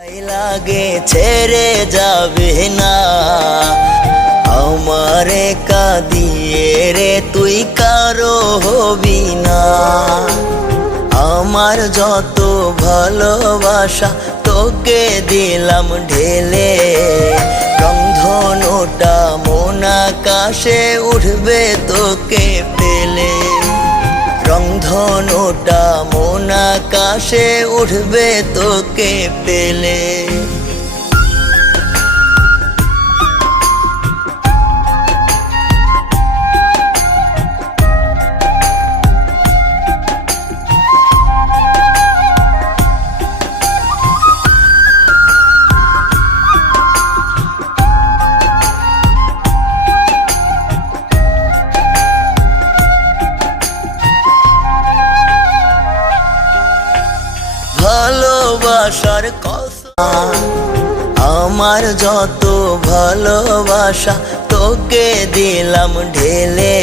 লাগে ছেড়ে যাবে না আমারে কাঁদিয়ে রে তুই কারো হবি না। আমার যত ভালোবাসা তোকে দিলাম ঢেলে, রংধনুটা মন আকাশে উঠবে তোকে পেলে, রংধনুটা মন আকাশে উঠবে তোকে পেলে। ভালোবাসার কসম আমার যত ভালোবাসা তোকে দিলাম ঢেলে,